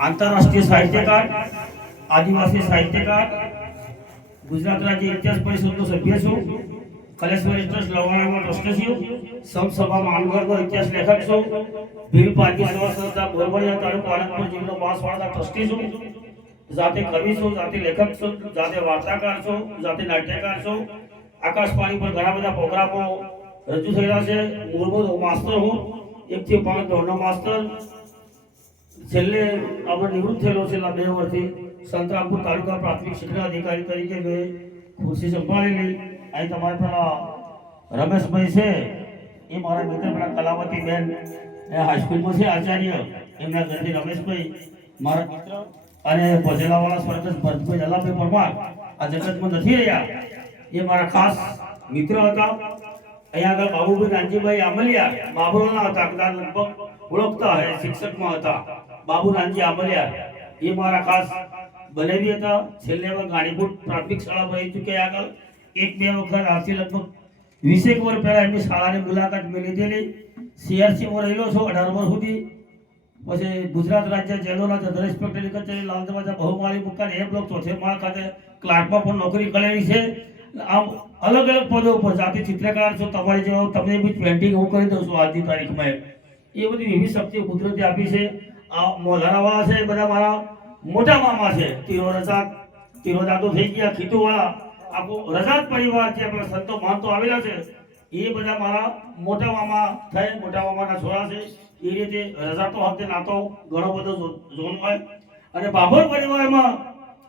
આંતરરાષ્ટ્રીય સાહિત્યકાર આદિવાસી સાહિત્યકાર ગુજરાત રાજ્ય ઇતિહાસ પરિષદનો સભ્ય છું, કલેશ્વર ટ્રસ્ટ લવાણામાં ટ્રસ્ટી છું, સમસભા માનગઢનો ઇતિહાસ લેખક છું ભીલ પાર્ટી સેવા સંસ્થા બોરબડિયા તાલુકો આનંદપુર જિલ્લો બાંસવાડાના ટ્રસ્ટી છું, જાતે કવિ છું, જાતે લેખક છું, જાતે વાર્તાકાર છું, જાતે નાટ્યકાર છું, આકાશવાણી પર ઘણા બધા પ્રોગ્રામો રજૂ થયેલા છે, મૂળભૂત હું માસ્ટર હું એકથી પાંચ ધોરણનો માસ્ટર છેલ્લે આપણે નિવૃત્ત થયેલો છેલ્લા બે વર્ષથી સંતરામપુર તાલુકા પ્રાથમિક શિક્ષણ અધિકારી તરીકે મેં ખુરશી સંભાળેલી અહીં તમારા પેલા રમેશભાઈ છે, એ મારા મિત્ર પેલા કલાવતી બેન હાઈસ્કૂલમાં છે આચાર્ય. એમના ઘરથી રમેશભાઈ, મારા મિત્ર અને ભજેલાવાળા સ્વર્ગસ્થ ભરતભાઈ જલાભાઈ પરમાર આ જગતમાં નથી રહ્યા. એ મારા ખાસ મિત્ર હતા. અહીંયા આગળ બાબુભાઈ નાનજીભાઈ આમલિયા બાબરોના હતા. લગભગ ઓળખતા હે શિક્ષકમાં હતા. બાબુ નાનજી આમલિયા એ મારા ખાસ બનેવી હતા. છેલ્લે હવે ગાણીપુર પ્રાથમિક શાળા ભણી ચૂક્યા આગળ. એક બે વખત આજથી લગભગ વીસેક વર્ષ પહેલાં એમની શાળાની મુલાકાત મેં લીધેલી. સીઆરસીમાં રહેલો છું અઢાર વર્ષ સુધી. પછી ગુજરાત રાજ્ય જેલોના જનરલ ઇન્સ્પેક્ટર કચેરી લાલ દરવાજા બહુમાળી મુકાન એ બ્લોક ચોથે માળ ખાતે ક્લાર્કમાં પણ નોકરી કરેલી છે. આમ અલગ અલગ પદો ઉપર જાતે ચિત્રકાર છો. તમારી જેવો તમને બી પેન્ટિંગ હું કરી દઉં છું આજની તારીખમાં. એ બધી વિવિધ શક્તિઓ કુદરતે આપી છે. આ મોલારાવાળા છે, બધા મારા મોટા મામા છે. તીરો રજાક તીરો દાદો થઈ ગયા, ખીતુવાળા. આખો રજાત પરિવાર છે, આપણા સંતો મહંતો આવેલા છે. એ બધા મારા મોટા મામા થાય, મોટા મામાના છોરા છે. એ રીતે રજાતો હતે નાતો, ઘણો બધો ઝોન હોય. અને બાભોર પરિવારમાં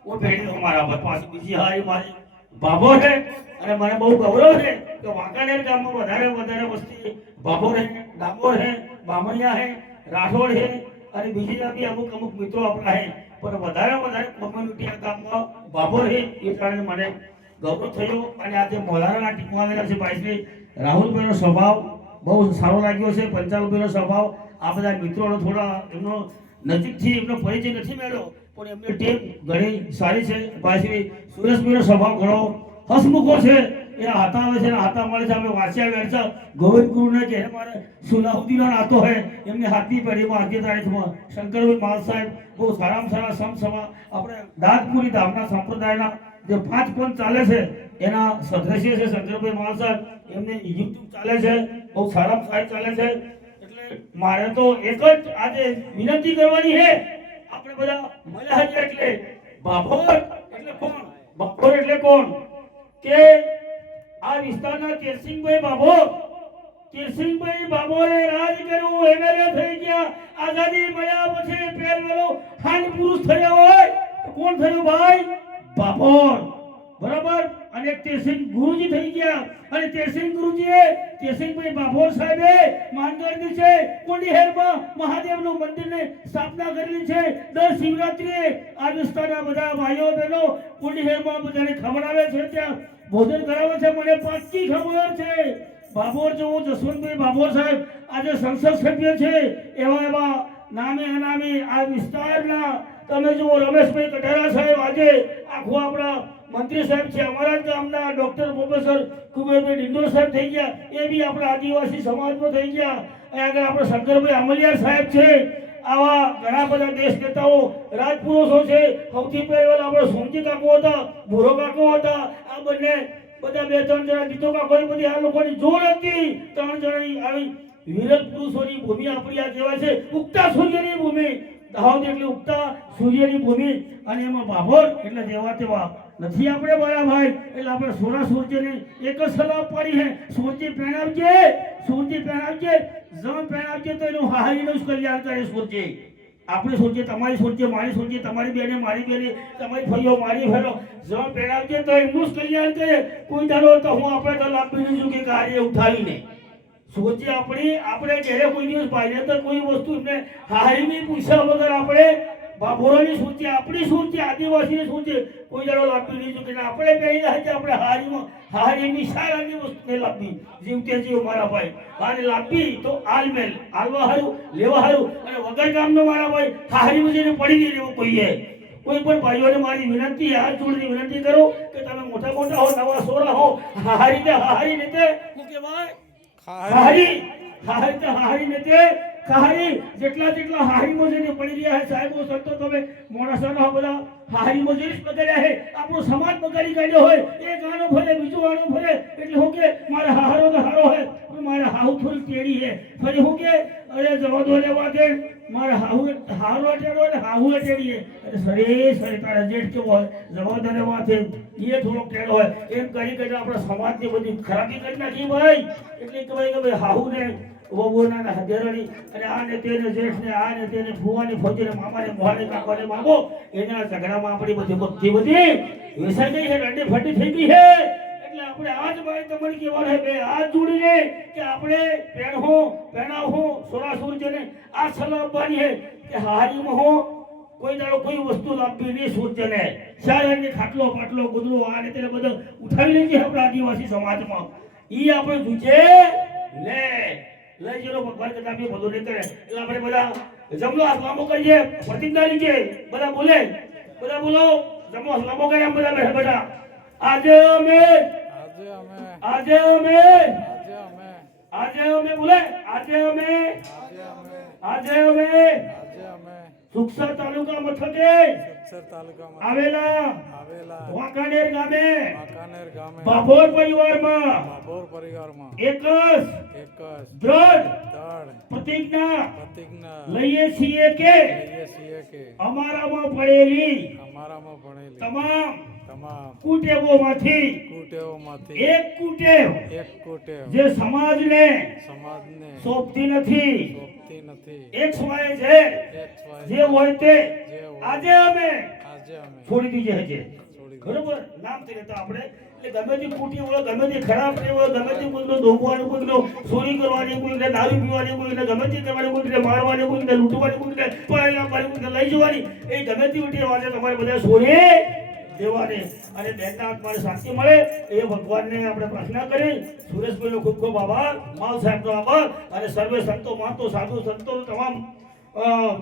હું ભેટી મારા પર. બીજી હારી મારી બાભોર છે. અને મને બહુ ગૌરવ છે કે વાંકાનેર ગામમાં વધારે વધારે વસ્તી બાભોર છે ડાબોર છે, બામણિયા છે, રાઠોડ છે અને બીજી બી અમુક અમુક મિત્રો આપણા છે પણ વધારે વધારે કોમ્યુનિટી આ ગામમાં બાબો છે એ કારણે મને ગૌરવ થયો અને આજે મોલારાના ટીમમાં આવેલા છે ભાઈશ્રી રાહુલભાઈનો સ્વભાવ બહુ સારો લાગ્યો છે, પંચાલભાઈનો સ્વભાવ. આ બધા મિત્રોનો થોડા એમનો નજીકથી એમનો પરિચય નથી મેળ્યો, પણ એમની ટીમ ઘણી સારી છે. ભાઈશ્રી સુરેશભાઈનો સ્વભાવ ઘણો હસમુખો છે. એના હાથા આવે છે, એના હાથા મળે છે, અમે વાંચ્યા વેચા ગોવિંદ ગુરુને કે મારે સુલાહુદ્દીનનો નાતો હે. એમની હાથની પેઢીમાં આજની તારીખમાં શંકરભાઈ માલ સાહેબ બહુ સારામાં સારા સમસમા આપણે દાદપુરી ધામના સંપ્રદાયના જે પાંચ પંચ ચાલે છે, એના સદસ્ય છે શંકરભાઈ માલ સાહેબ. એમને યુટ્યુબ ચાલે છે, બહુ સારામાં સારી ચાલે છે. એટલે મારે તો એક જ આજે વિનંતી કરવાની છે, આપણે બધા છે એટલે, બાભોર એટલે કોણ? બાભોર એટલે કોણ? કે આ વિસ્તારના કેરસિંહભાઈ બાબો. કિરસિંહભાઈ બાબોએ રાજ કર્યું, એમએલએ થઈ ગયા. આઝાદી મળ્યા પછી પહેરવેલો હાન પુરુષ થયો હોય કોણ થયું ભાઈ? બાબોર બરાબર? અને તેસિંહ ગુરુજી થઈ ગયા. અને તેસિંહ ગુરુજીએ તેસિંહભાઈ બાબોર સાહેબે માંગરની છે. કોંડીહેરમાં મહાદેવનું મંદિરને સ્થાપના કરેલી છે. દર શિવરાત્રીએ આ વિસ્તારના બધા ભાઈઓ બહેનો કોંડીહેરમાં બધાને ખવડાવે છે ત્યાં. ભોજન કરાવે છે, મને પાકી ખબર છે. બાબોર જેવો, જસવંતભાઈ બાબોર સાહેબ, આજે સંસદ સભ્ય છે. એવા એવા નામે અનામે આ વિસ્તારના, તમે જુઓ, રમેશભાઈ કટારા સાહેબ આજે આખું આપણા મંત્રી સાહેબ છે. અમારા જ ગામના ડોક્ટર પ્રોફેસર કુબેરભાઈ ડિંડોર સાહેબ થઈ ગયા. એ બી આપણા આદિવાસી સમાજમાં થઈ ગયા. આગળ આપણા શંકરભાઈ આમલિયાર સાહેબ છે. આવા ઘણા બધા દેશ નેતાઓ, રાજપુરુષો છે. સૌથી પહેલા આપણે સોમજી કાકો હતા, ભૂરો કાકો હતા. બંને, બધા બે ત્રણ જણા ગીતો કાકોની બધી આ લોકોની જોર હતી. ત્રણ જણાની આવી વિરલ પુરુષોની ભૂમિ આપણી આ કહેવાય છે. ઉગતા સૂર્યની ભૂમિ. દાહોદ એટલે ઉગતા સૂર્યની ભૂમિ. અને એમાં ભાભોર એટલે જેવા તેવા નથી આપણે બળા ભાઈ. એટલે આપણે સોના સૂર્યને એક જ સલાહ પાડી છે. સૂર્ય પહેરાવજે સૂર્ય પહેરાવજે જમ પહેરાવજે તો એનું હાહારીનું જ કલ્યાણ કરે સૂર્ય આપણે સોચીએ, તમારી સોચીએ, મારી સોચીએ, તમારી બેને, મારી બેને, તમારી ફૈયો મારી ફેરો જમ પહેરાવજે તો એમનું જ કલ્યાણ કરે. કોઈ ધારો તો હું આપણે તો લાંબી દીધું કે કાર્ય ઉઠાવીને. સોચીએ આપણી, આપણે જ્યારે કોઈ દિવસ ભાઈને તો કોઈ વસ્તુ એમને હારીની પૂછ્યા વગર આપણે બાબોરાની છે આપણી સૂચિ આદિવાસીની સૂચિ. કોઈ જણો લાભી નહીં ચૂકે આપણે પહેરી રહ્યા છે આપણે હારીમાં હારીની સારાની વસ્તુને લાભી જીવતે જીવ મારા ભાઈ. અને લાભી તો આલમેલ આલવા હારું લેવા હારું અને વગર કામનો મારા ભાઈ હારીમાં જઈને પડી નહીં રહેવું કોઈએ. કોઈ પણ ભાઈઓને મારી વિનંતી હાથ જોડીને વિનંતી કરો કે તમે મોટા મોટા હો નવા સોરા હો હારી રીતે હારી રીતે શું કહેવાય હારી. હારી તો હારી ને તે હારી જેટલા જેટલા હારી મજૂરી પડી રહ્યા છે, સાહેબો, સંતો તમે મોડાસાના બધા હારી મજૂરી બગાડ્યા છે. આપણો સમાજ બગાડી કાઢ્યો હોય એક આનો ભલે, બીજો આનો ભલે, એટલે હું કે મારે હારો તો હારો હે મારે હાહુ થોડી ટેડી હે ફરી હું કે, અરે જવા દો લેવા દે, મારે હાહુ હારો ટેડો ને હાહુ ટેડી હે અરે સરે સરે, તારા જેઠ કેવો હોય જવા દો લેવા દે એ થોડો ટેડો હોય. એમ કરી કરીને સમાજ સમાજની બધી ખરાબી કરી નાખી ભાઈ. એટલે કે ભાઈ કે ભાઈ હાહુ ને વહુના ને અને આ ને તેને જેઠ ને આ ને તેને ફુવાની ફોજી ને મામા ને મોહાને કાકાને મામો એના ઝઘડામાં આપણી બધી ભક્તિ બધી ગઈ છે રડી ફટી થઈ ગઈ છે. એટલે આપણે આજ ભાઈ તમને કહેવાનું છે બે હાથ જોડીને કે આપણે પહેણો, પહેણાવો સોરાસુર જેને આ સલાહ આપવાની છે કે હારીમાં હો, કોઈ દાડો કોઈ વસ્તુ લાવવી નહીં સૂચને શાળાની ખાટલો, પાટલો ગુદરો આ રીતે બધું ઉઠાવી લેજે આપણા આદિવાસી સમાજમાં. ઈ આપણે જુજે. લે ભગવાન કદાચ બી નહીં કરે. એટલે આપણે બધા જમલો હાથ કરીએ પ્રતિજ્ઞા લીજે. બધા બોલે. બધા બોલો. જમલો હાથ કરે એમ બધા બેઠા બેઠા. આજે અમે આજે અમે આજે અમે બોલે. આજે અમે આજે અમે સુખસર તાલુકા મથકે સત્સર તાલુકામાં આવેલા આવેલા વાંકાનેર ગામે વાંકાનેર ગામે બાભોર પરિવારમાં બાબોર પરિવારમાં એક જ એક દ્રઢ પ્રતિજ્ઞા પ્રતિજ્ઞા લઈએ છીએ કે લઈએ છીએ કે અમારામાં પડેલી અમારામાં ભણેલી તમામ તમામ. કુટેવોમાંથી કુટેવોમાંથી. એક કુટેવ એક કુટેવ. જે સમાજને સમાજને સોંપતી નથી. શોભતી નથી. એક સ્વાય છે. જે હોય તે આજે અમે આજે અમે છોડી દીજે હજે બરોબર? નામ થઈ તો આપણે. એટલે ગમે તે કુટી હોય ગમે તે ખરાબ ટેવ હોય ગમે તે કોઈનો ધોવાનું કોઈનો ચોરી કરવાની કોઈને દારૂ પીવાની કોઈને ગમે તે કરવાની કોઈને મારવાની કોઈને લૂંટવાની કોઈને કોઈને લઈ જવાની એ ગમે તે ટેવ આજે તમારે બધા છોડી દેવાની અને બેનના આત્માને શાંતિ મળે એ ભગવાનને આપણે પ્રાર્થના કરી. સુરેશભાઈનો ખૂબ ખૂબ આભાર. માવ સાહેબનો આભાર. અને સર્વે સંતો, મહંતો, સાધુ સંતો તમામ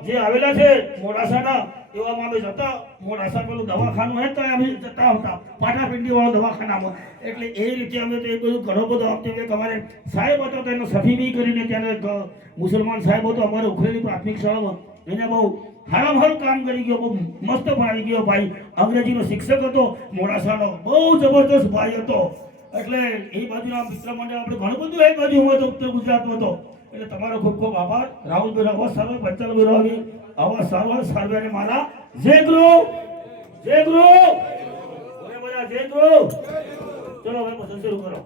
જે આવેલા છે મોડાસાના એવામાં અમે જતા. મોડાસા પેલું દવાખાનું હે તો અમે જતા હતા. પાટાપિંડી વાળો દવાખાનામાં. એટલે એ રીતે અમે તો એ બધું ઘણો બધો આપતો કે અમારે સાહેબ હતો તેનો સફી બી કરીને ત્યાં મુસલમાન સાહેબ હતો અમારે ઉખરેલી પ્રાથમિક શાળામાં. એને બહુ હારામ હારું કામ કરી ગયો, બહુ મસ્ત ભણાવી ગયો ભાઈ. અંગ્રેજીનો શિક્ષક હતો, મોડાસાનો. બહુ જબરદસ્ત ભાઈ હતો. એટલે એ બાજુના મિત્ર મંડળ આપણે ઘણું બધું એ બાજુ હતો ઉત્તર ગુજરાતમાં હતો. એટલે તમારો ખૂબ ખૂબ આભાર. રાહુલભાઈ અવાજ સારો બચ્ચલભાઈ રાવી અવાજ. સારો સારવે અને મારા જય ગુરુ! જય ગુરુ! જય ગુરુ! ચલો હવે શરૂ કરો.